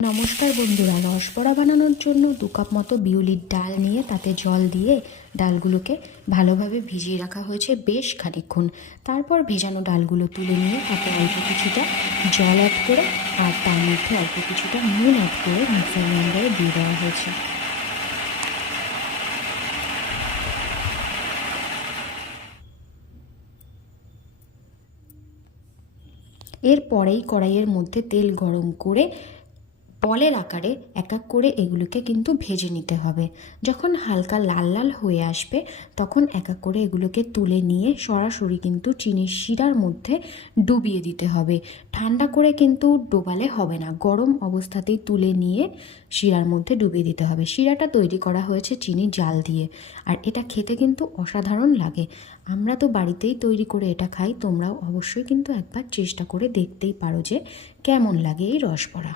নমস্কার বন্ধুরা, রসবড়া বানানোর জন্য 2 কাপ মতো বিউলির ডাল নিয়ে তাতে জল দিয়ে ডালগুলোকে ভালোভাবে ভিজিয়ে রাখা হয়েছে বেশ খানিকক্ষণ। তারপর ভেজানো ডালগুলো তুলে নিয়ে তাতে অল্প কিছুটা জল অ্যাড করে আর তার মধ্যে অল্প কিছুটা নুন অ্যাড করে মিক্সার গ্রাইন্ডারে দিয়ে দেওয়া হয়েছে। এরপরেই কড়াইয়ের মধ্যে তেল গরম করে বলের আকারে এক এক করে এগুলোকে কিন্তু ভেজে নিতে হবে। যখন হালকা লাল লাল হয়ে আসবে তখন এক এক করে এগুলোকে তুলে নিয়ে সরাসরি কিন্তু চিনির শিরার মধ্যে ডুবিয়ে দিতে হবে। ঠান্ডা করে কিন্তু ডোবালে হবে না, গরম অবস্থাতেই তুলে নিয়ে শিরার মধ্যে ডুবিয়ে দিতে হবে। শিরাটা তৈরি করা হয়েছে চিনির জাল দিয়ে, আর এটা খেতে কিন্তু অসাধারণ লাগে। আমরা তো বাড়িতেই তৈরি করে এটা খাই, তোমরাও অবশ্যই কিন্তু একবার চেষ্টা করে দেখতেই পারো যে কেমন লাগে এই রসবড়া।